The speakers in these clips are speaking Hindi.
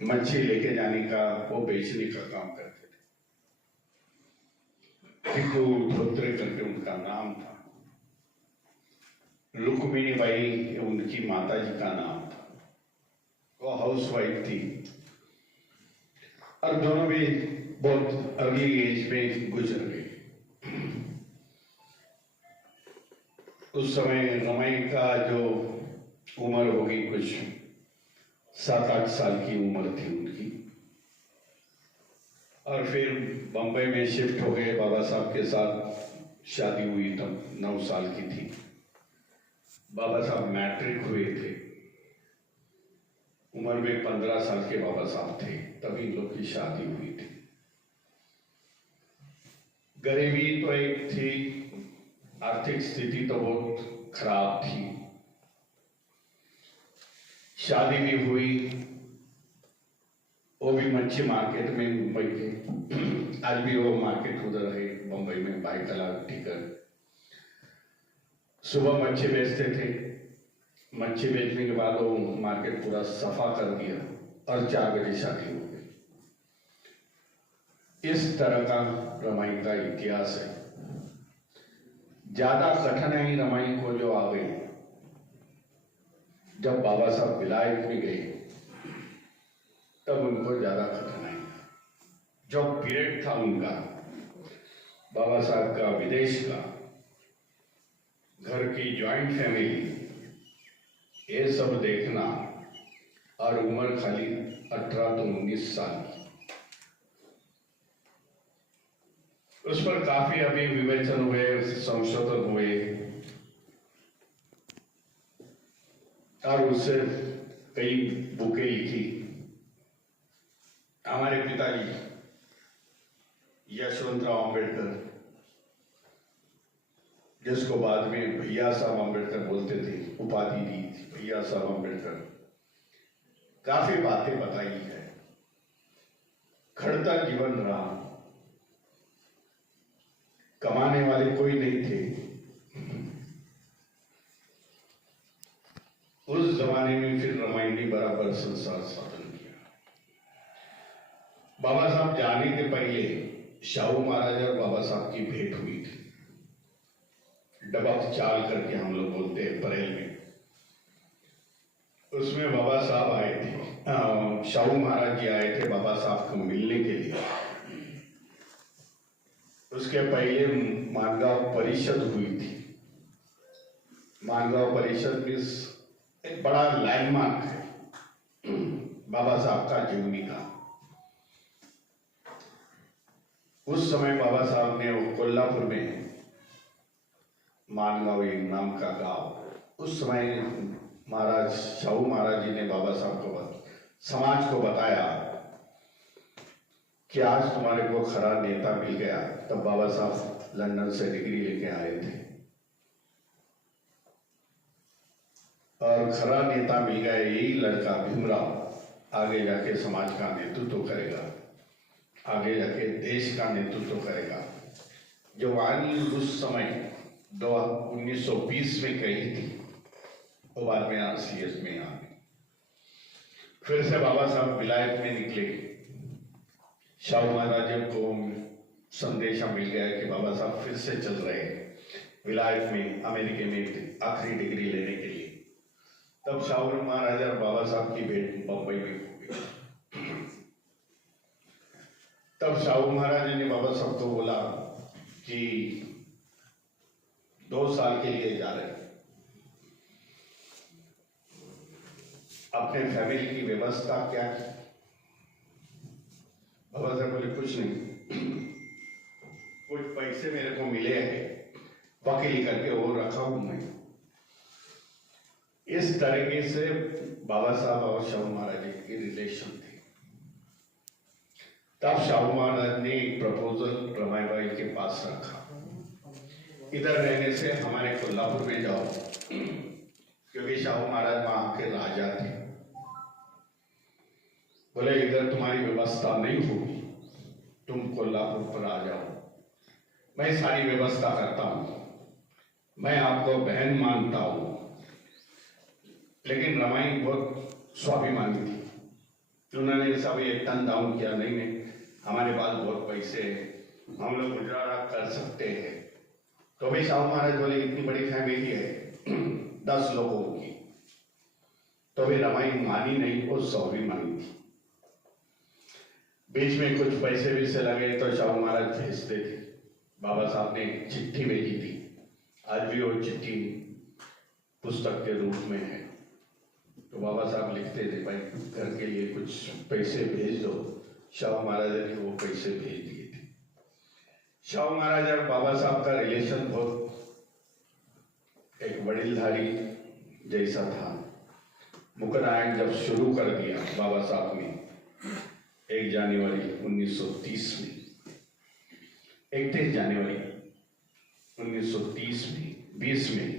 मच्छी लेके जाने का, वो बेचने का काम करते थे। टिकू धोत्रे करके उनका नाम था। रुक्मिणी बाई उनकी माता जी का नाम था। वो हाउसवाइफ थी और दोनों भी बहुत अर्ली एज में गुजर गए। उस समय रमाई का जो उम्र होगी कुछ 7-8 साल की उम्र थी उनकी। और फिर बम्बई में शिफ्ट हो गए। बाबा साहब के साथ शादी हुई तब 9 साल की थी। बाबा साहब मैट्रिक हुए थे। उम्र में 15 साल के बाबा साहब थे तभी इन लोग की शादी हुई थी। गरीबी तो एक थी, आर्थिक स्थिति तो बहुत खराब थी। शादी भी हुई, वो भी मच्छी मार्केट में मुंबई के। आज भी वो मार्केट उधर है मुंबई में, बाईतला टिकर। सुबह मच्छी बेचते थे। मच्छी बेचने के बाद वो मार्केट पूरा सफा कर दिया और 4 बजे शादी हो गई। इस तरह का रमाई का इतिहास है। ज्यादा कठिनाई रमाई को जो आ गई जब बाबा साहब विलायत में गए, तब उनको ज्यादा कठिनाई। जो पीरियड था उनका, बाबा साहब का विदेश का, घर की जॉइंट फैमिली, ये सब देखना, और उम्र खाली 18 तो 19 साल की। उस पर काफी अभी विवेचन हुए, संशोधन हुए, और उससे कई बुकें लिखी। हमारे पिताजी यशवंतराव अम्बेडकर, जिसको बाद में भैया साहब अम्बेडकर बोलते थे, उपाधि दी थी भैया साहब अम्बेडकर, काफी बातें बताई है। खड़ता जीवन रहा, कमाने वाले कोई नहीं थे। उस जमाने में फिर रामायण ने बराबर संसार साधन किया। बाबा साहब जाने के पहले शाहू महाराज और बाबा साहब की भेंट हुई थी। डबक चाल करके हम लोग बोलते हैं परेल में। उसमें बाबा साहब आए थे, शाहू महाराज जी आए थे बाबा साहब को मिलने के लिए। उसके पहले मानगांव परिषद हुई थी। मानगांव परिषद में एक बड़ा लैंडमार्क है बाबा साहब का जीवनी का। उस समय बाबा साहब ने कोल्हापुर में मानगांव एक नाम का गांव, उस समय महाराज शाहू महाराज जी ने बाबा साहब को समाज को बताया कि आज तुम्हारे को खरा नेता मिल गया। तब बाबा साहब लंदन से डिग्री लेके आए थे और खरा नेता मिल गया, यही लड़का भीमराव आगे जाके समाज का नेतृत्व करेगा, आगे जाके देश का नेतृत्व करेगा। जो वाणी उस समय 1920 में कही थी, वो बाद में RCS में आ गई। फिर से बाबा साहब विलायत में निकले। शाहू महाराज को संदेशा मिल गया कि बाबा साहब फिर से चल रहे हैं विलायत में, अमेरिका में आखिरी डिग्री लेने के लिए। तब शाहू महाराज और बाबा साहब की भेंट बम्बई में हो गई। तब शाहू महाराज ने बाबा साहब को बोला कि 2 साल के लिए जा रहे हैं, अपने फैमिली की व्यवस्था क्या है? बाबा साहब बोले कुछ नहीं, कुछ पैसे मेरे को मिले हैं, वकीली करके वो रखा हूं मैं। इस तरीके से बाबा साहब और शाहू महाराज की रिलेशन थी। तब शाहू महाराज ने एक प्रपोजल रमाईबाई के पास रखा, इधर रहने से हमारे कोल्हापुर में जाओ, क्योंकि शाहू महाराज वहां के राजा थे। बोले इधर तुम्हारी व्यवस्था नहीं होगी, तुम कोल्हापुर पर आ जाओ, मैं सारी व्यवस्था करता हूं, मैं आपको बहन मानता हूं। लेकिन रमाई बहुत स्वाभिमानी थी, उन्होंने सब ये टर्न डाउन किया, नहीं नहीं हमारे पास बहुत पैसे हैं, हम लोग गुजारा कर सकते हैं। तो भाई शाहू महाराज बोले इतनी बड़ी फैमिली है 10 लोगों की, तो भी रमाई मानी नहीं और 100 भी मानी थी। बीच में कुछ पैसे भी से लगे तो शाहू महाराज भेजते थे। बाबा साहब ने चिट्ठी भेजी थी, आज भी वो चिट्ठी पुस्तक के रूप में है। तो बाबा साहब लिखते थे भाई घर के लिए कुछ पैसे भेज दो, शाहू महाराज ने वो पैसे भेज दिए थे। शाहू महाराज और बाबा साहब का रिलेशन बहुत एक वडीलधारी जैसा था। मुकनायक जब शुरू कर दिया बाबा साहब ने 1 जनवरी 1930 में, 31 जनवरी 1930 में 20 में,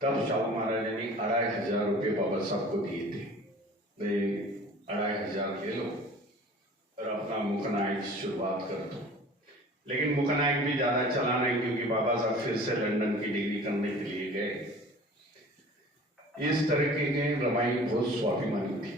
तब शाहू महाराज ने 2500 रुपये बाबा साहब को दिए थे। वे 2500 ले लो और अपना मुकनायक शुरुआत कर दो। लेकिन मुकनायक भी ज्यादा चला नहीं, क्योंकि बाबा साहब फिर से लंदन की डिग्री करने के लिए गए। इस तरह के रमाई बहुत स्वाभिमानी थी।